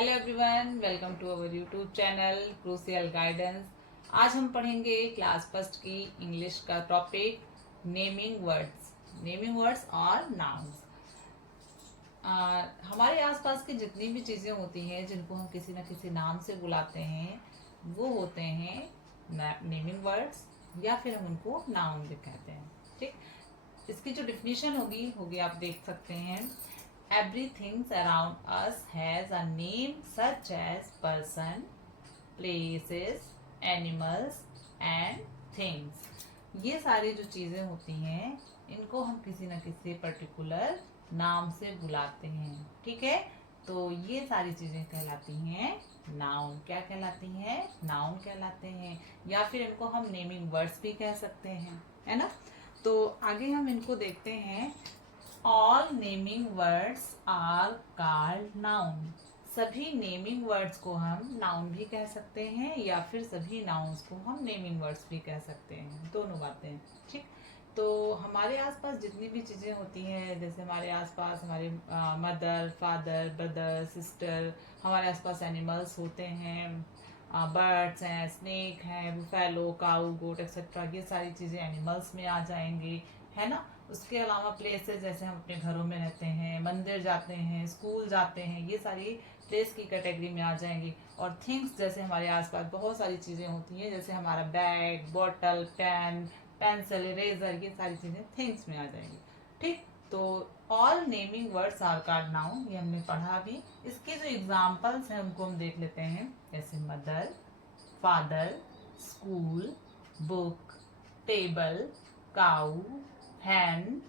Hello everyone, welcome to our YouTube channel crucial guidance. आज हम पढ़ेंगे क्लास फर्स्ट की इंग्लिश का टॉपिक नेमिंग वर्ड्स और नाउन्स। हमारे आसपास की जितनी भी चीज़ें होती हैं जिनको हम किसी न किसी नाम से बुलाते हैं वो होते हैं नेमिंग वर्ड्स, या फिर हम उनको नाउन भी कहते हैं। ठीक, इसकी जो डिफिनीशन होगी आप देख सकते हैं। Everything around us has a name such as person, places, animals and things. ये सारी जो चीज़ें होती हैं इनको हम किसी न किसी पर्टिकुलर नाम से बुलाते हैं। ठीक है, तो ये सारी चीज़ें कहलाती हैं नाउन। क्या कहलाती हैं? नाउन कहलाते हैं, या फिर इनको हम नेमिंग वर्ड्स भी कह सकते हैं, है ना। तो आगे हम इनको देखते हैं। All naming words are called noun. सभी नेमिंग वर्ड्स को हम नाउन भी कह सकते हैं, या फिर सभी नाउन्स को हम नेमिंग वर्ड्स भी कह सकते हैं, दोनों बातें। ठीक, तो हमारे आसपास जितनी भी चीज़ें होती हैं, जैसे हमारे आसपास हमारे मदर, फादर, ब्रदर, सिस्टर, हमारे आसपास एनिमल्स होते हैं, बर्ड्स हैं, स्नेक हैं, बुफेलो, काऊ, गोट एक्सेट्रा, ये सारी चीज़ें एनिमल्स में आ जाएंगी, है ना। उसके अलावा प्लेसेस, जैसे हम अपने घरों में रहते हैं, मंदिर जाते हैं, स्कूल जाते हैं, ये सारी प्लेस की कैटेगरी में आ जाएंगी। और थिंग्स, जैसे हमारे आसपास बहुत सारी चीज़ें होती हैं, जैसे हमारा bag, bottle, pen, pencil, eraser, ये सारी चीज़ें थिंग्स में आ जाएंगी। ठीक, तो all naming words are called noun, ये हमने पढ़ा भी। इसके जो एग्जाम्पल्स हैं उनको हम देख लेते हैं, जैसे mother, father, school, book, table, cow, hen,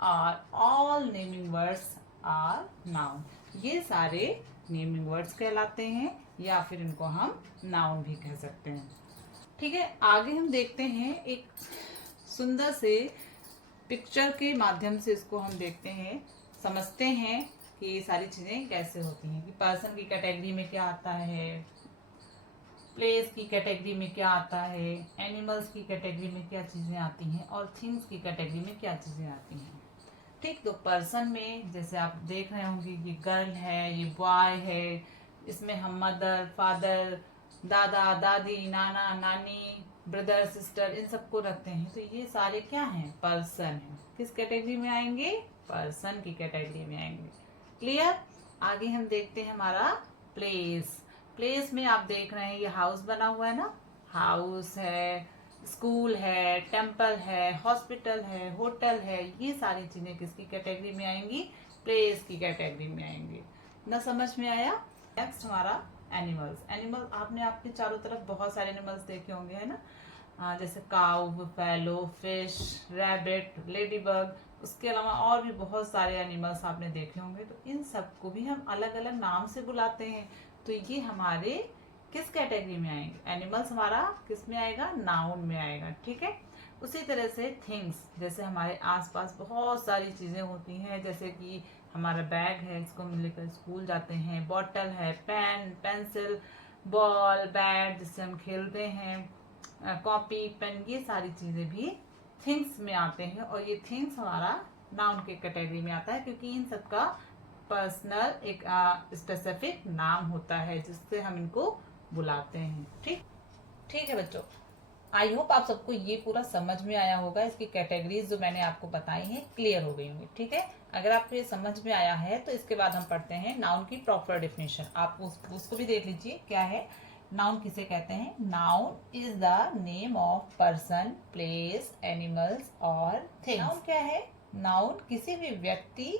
और all naming words are noun. ये सारे नेमिंग वर्ड्स कहलाते हैं, या फिर इनको हम नाउन भी कह सकते हैं। ठीक है, आगे हम देखते हैं एक सुंदर से पिक्चर के माध्यम से इसको हम देखते हैं, समझते हैं कि ये सारी चीज़ें कैसे होती हैं, कि पर्सन की कैटेगरी में क्या आता है, प्लेस की कैटेगरी में क्या आता है, एनिमल्स की कैटेगरी में क्या चीज़ें आती हैं, और थिंग्स की कैटेगरी में क्या चीज़ें आती हैं। ठीक, तो पर्सन में जैसे आप देख रहे होंगे, ये गर्ल है, ये बॉय है, इसमें हम मदर, फादर, दादा, दादी, नाना, नानी, ब्रदर, सिस्टर, इन सबको रखते हैं। तो ये सारे क्या हैं? पर्सन हैं। किस कैटेगरी में आएंगे? पर्सन की कैटेगरी में आएंगे। क्लियर। आगे हम देखते हैं हमारा प्लेस। प्लेस में आप देख रहे हैं ये हाउस बना हुआ है ना, हाउस है, स्कूल है, टेम्पल है, हॉस्पिटल है, होटल है, ये सारी चीजें किसकी कैटेगरी में आएंगी? प्लेस की कैटेगरी में आएंगी। ना समझ में आया? नेक्स्ट हमारा एनिमल्स। एनिमल आपने आपके चारों तरफ बहुत सारे एनिमल्स देखे होंगे, है ना। जैसे काऊ, बुफेलो, फिश, रैबिट, लेडीबग, उसके अलावा और भी बहुत सारे एनिमल्स आपने देखे होंगे। तो इन सबको भी हम अलग अलग नाम से बुलाते हैं। तो ये हमारे किस कैटेगरी में आएंगे? एनिमल्स हमारा किस में आएगा? नाउन में आएगा। ठीक है, उसी तरह से थिंग्स, जैसे हमारे आसपास बहुत सारी चीज़ें होती हैं, जैसे कि हमारा बैग है, इसको हम लेकर स्कूल जाते हैं, बॉटल है, पेन, पेंसिल, बॉल, बैट जिससे हम खेलते हैं, कॉपी, पेन, ये सारी चीज़ें भी थिंग्स में आते हैं। और ये थिंग्स हमारा नाउन के कैटेगरी में आता है, क्योंकि इन सबका पर्सनल एक स्पेसिफिक नाम होता है जिससे हम इनको बुलाते हैं। ठीक, ठीक है बच्चों, आई होप आप सबको ये पूरा समझ में आया होगा। इसकी कैटेगरीज जो मैंने आपको बताई हैं क्लियर हो गई होंगी। ठीक है, अगर आपको ये समझ में आया है तो इसके बाद हम पढ़ते हैं नाउन की प्रॉपर डिफिनेशन। आप उसको भी देख लीजिए क्या है। नाउन किसे कहते हैं? Noun is the name of person, place, animals और थिंग्स। नाउन क्या है? नाउन किसी भी व्यक्ति,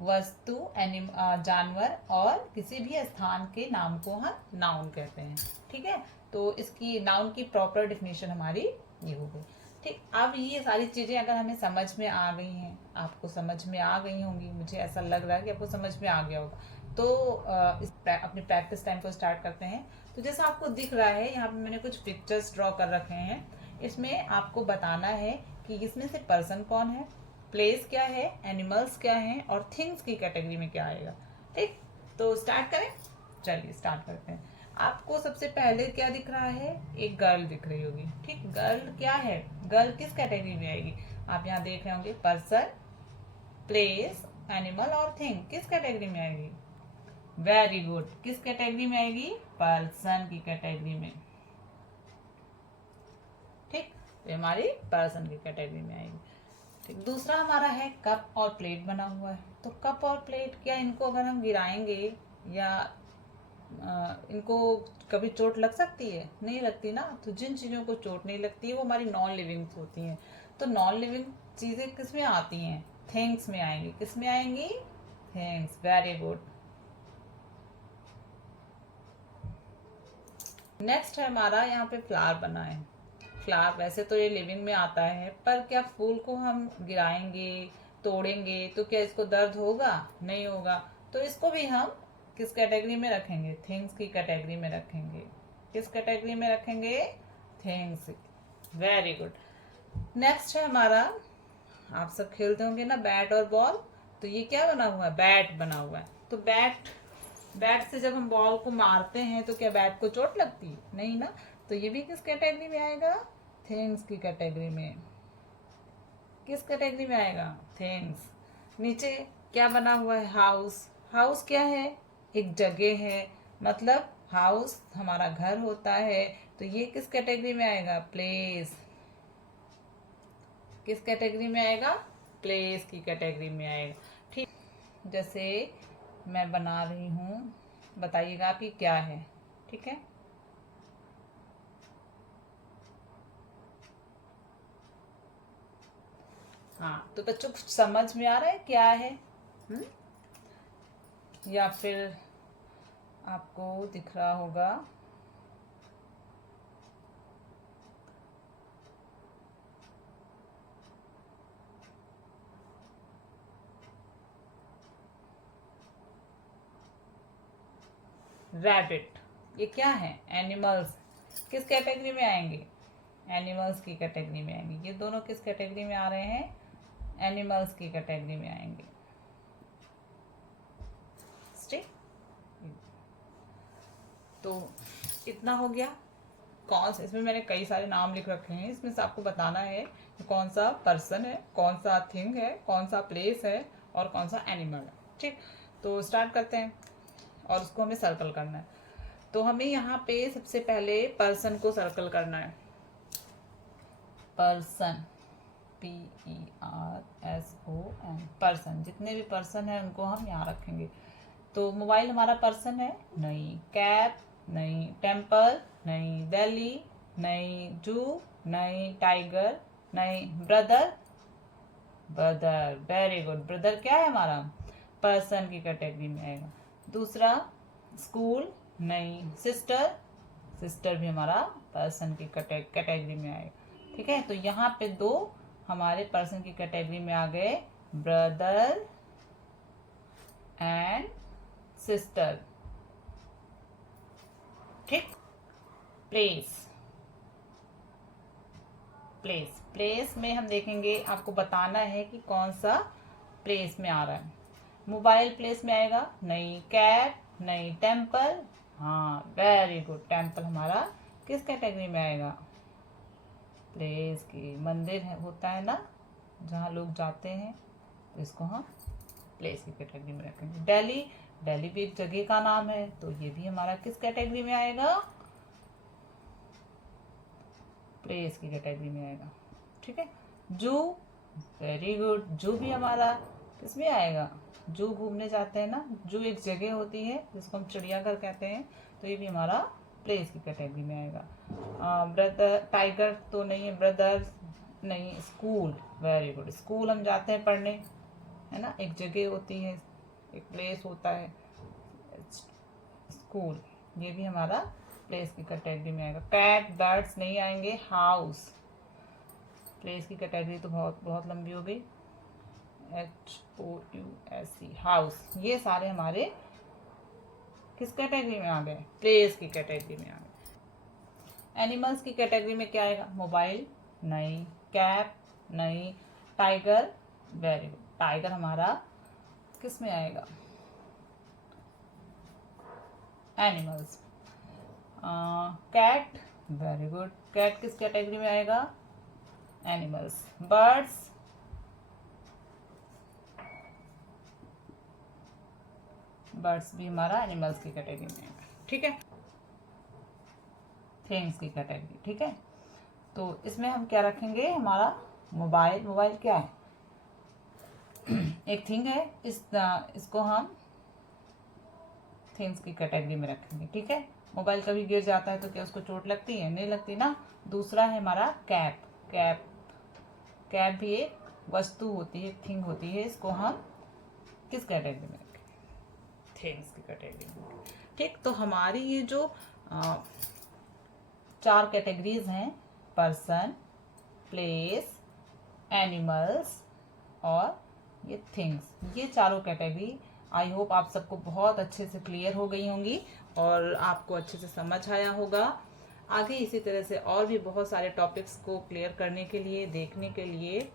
वस्तु, जानवर और किसी भी स्थान के नाम को हम नाउन कहते हैं। ठीक है, तो इसकी नाउन की प्रॉपर डिफिनेशन हमारी ये हो गई। ठीक, अब ये सारी चीज़ें अगर हमें समझ में आ गई हैं, आपको समझ में आ गई होंगी, मुझे ऐसा लग रहा है कि आपको समझ में आ गया होगा। तो अपनी प्रैक्टिस टाइम को स्टार्ट करते हैं। तो जैसा आपको दिख रहा है, यहाँ पे मैंने कुछ पिक्चर्स ड्रॉ कर रखे हैं। इसमें आपको बताना है कि इसमें से पर्सन कौन है, प्लेस क्या है, एनिमल्स क्या है, और थिंग्स की कैटेगरी में क्या आएगा। ठीक, तो स्टार्ट करें। चलिए स्टार्ट करते हैं। आपको सबसे पहले क्या दिख रहा है? एक गर्ल दिख रही होगी। ठीक, गर्ल क्या है? गर्ल किस कैटेगरी में आएगी? आप यहाँ देख रहे होंगे पर्सन, प्लेस, एनिमल और थिंग, किस कैटेगरी में आएगी? Very good. किस कैटेगरी में आएगी? पर्सन की कैटेगरी में। ठीक, ये हमारी पर्सन की कैटेगरी में आएगी। ठीक, दूसरा हमारा है कप और प्लेट बना हुआ है। तो कप और प्लेट, क्या इनको अगर हम गिराएंगे या इनको कभी चोट लग सकती है? नहीं लगती ना। तो जिन चीज़ों को चोट नहीं लगती है वो हमारी नॉन लिविंग होती हैं। तो नॉन लिविंग चीज़ें किस में आती हैं? थिंग्स में आएंगी। किस में आएंगी? थिंग्स। Very good. नेक्स्ट है हमारा, यहाँ पे फ्लावर बना है। फ्लावर वैसे तो ये लिविंग में आता है, पर क्या फूल को हम गिराएंगे, तोड़ेंगे तो क्या इसको दर्द होगा? नहीं होगा। तो इसको भी हम किस कैटेगरी में रखेंगे? थिंग्स की कैटेगरी में रखेंगे। किस कैटेगरी में रखेंगे? थिंग्स। Very good. नेक्स्ट है हमारा, आप सब खेलते होंगे ना बैट और बॉल। तो ये क्या बना हुआ है? बैट बना हुआ है। तो बैट, बैट से जब हम बॉल को मारते हैं तो क्या बैट को चोट लगती है? नहीं ना। तो ये भी किस कैटेगरी में आएगा? थिंग्स की कैटेगरी में। किस कैटेगरी में आएगा? थिंग्स। नीचे क्या बना हुआ है? हाउस। हाउस क्या है? एक जगह है, मतलब हाउस हमारा घर होता है। तो ये किस कैटेगरी में आएगा? प्लेस। किस कैटेगरी में आएगा? प्लेस की कैटेगरी में आएगा। ठीक, जैसे मैं बना रही हूँ, बताइएगा आप ये क्या है। ठीक है, हाँ। तो बच्चों को समझ में आ रहा है क्या है? हुँ? या फिर आपको दिख रहा होगा? रैबिट, ये क्या है? एनिमल्स। किस कैटेगरी में आएंगे? एनिमल्स की कैटेगरी में आएंगे। ये दोनों किस कैटेगरी में आ रहे हैं? एनिमल्स की कैटेगरी में आएंगे। ठीक, तो इतना हो गया। कौन सा, इसमें मैंने कई सारे नाम लिख रखे हैं, इसमें से आपको बताना है कि कौन सा पर्सन है, कौन सा थिंग है, कौन सा प्लेस है और कौन सा एनिमल है। ठीक, तो स्टार्ट करते हैं और उसको हमें सर्कल करना है। तो हमें यहाँ पे सबसे पहले पर्सन को सर्कल करना है। Person, PERSON, person. जितने भी पर्सन हैं उनको हम यहाँ रखेंगे। तो मोबाइल हमारा पर्सन है? नहीं। कैप? नहीं। टेम्पल? नहीं। दिल्ली? नहीं। जू? नहीं। टाइगर? नहीं। Brother? Brother, very good. Brother क्या है हमारा? पर्सन की कैटेगरी में आएगा। दूसरा, स्कूल? नहीं। सिस्टर? सिस्टर भी हमारा पर्सन की कैटेगरी में आएगा। ठीक है, तो यहाँ पे दो हमारे पर्सन की कैटेगरी में आ गए, ब्रदर एंड सिस्टर। ठीक, प्लेस। प्लेस, प्लेस में हम देखेंगे, आपको बताना है कि कौन सा प्लेस में आ रहा है। मोबाइल प्लेस में आएगा? नहीं। कैप? नहीं। टेम्पल? हाँ, वेरी गुड। टेम्पल हमारा किस कैटेगरी में आएगा? प्लेस की। मंदिर है, होता है ना जहाँ लोग जाते हैं, तो इसको हम प्लेस की कैटेगरी में रखेंगे। दिल्ली, दिल्ली भी एक जगह का नाम है, तो ये भी हमारा किस कैटेगरी में आएगा? प्लेस की कैटेगरी में आएगा। ठीक है, जू, वेरी गुड। जू भी हमारा किस में आएगा? जू घूमने जाते हैं ना, जू एक जगह होती है जिसको हम चिड़ियाघर कहते हैं, तो ये भी हमारा प्लेस की कैटेगरी में आएगा। ब्रदर, टाइगर तो नहीं है। ब्रदर नहीं। School, very good. स्कूल हम जाते हैं पढ़ने, है ना, एक जगह होती है, एक प्लेस होता है स्कूल, ये भी हमारा प्लेस की कैटेगरी में आएगा। कैट, बर्ड्स नहीं आएंगे। हाउस, प्लेस की कैटेगरी तो बहुत बहुत लंबी हो गई। HOUSE, house. ये सारे हमारे किस कैटेगरी में आ गए? प्लेस की कैटेगरी में आ गए। एनिमल्स की कैटेगरी में क्या आएगा? मोबाइल नहीं। कैप नहीं। Tiger, very good. टाइगर हमारा किस में आएगा? Animals. Cat, very good. Cat किस कैटेगरी में आएगा? एनिमल्स। बर्ड्स भी हमारा एनिमल्स की कैटेगरी में है, ठीक है। थिंग्स की कैटेगरी, ठीक है। तो इसमें हम क्या रखेंगे, हमारा मोबाइल क्या है, एक थिंग है, इसको हम थिंग्स की कैटेगरी में रखेंगे, ठीक है। मोबाइल कभी गिर जाता है तो क्या उसको चोट लगती है, नहीं लगती ना। दूसरा है हमारा कैप भी एक वस्तु होती है, थिंग होती है, इसको हम किस कैटेगरी में रखेंगे, थिंग्स की कैटेगरी में, ठीक। तो हमारी ये जो 4 कैटेगरीज हैं, पर्सन, प्लेस, एनिमल्स और ये थिंग्स, ये चारों कैटेगरी आई होप आप सबको बहुत अच्छे से क्लियर हो गई होंगी और आपको अच्छे से समझ आया होगा। आगे इसी तरह से और भी बहुत सारे टॉपिक्स को क्लियर करने के लिए, देखने के लिए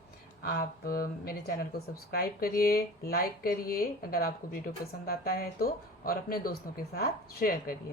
आप मेरे चैनल को सब्सक्राइब करिए, लाइक करिए अगर आपको वीडियो पसंद आता है तो, और अपने दोस्तों के साथ शेयर करिए।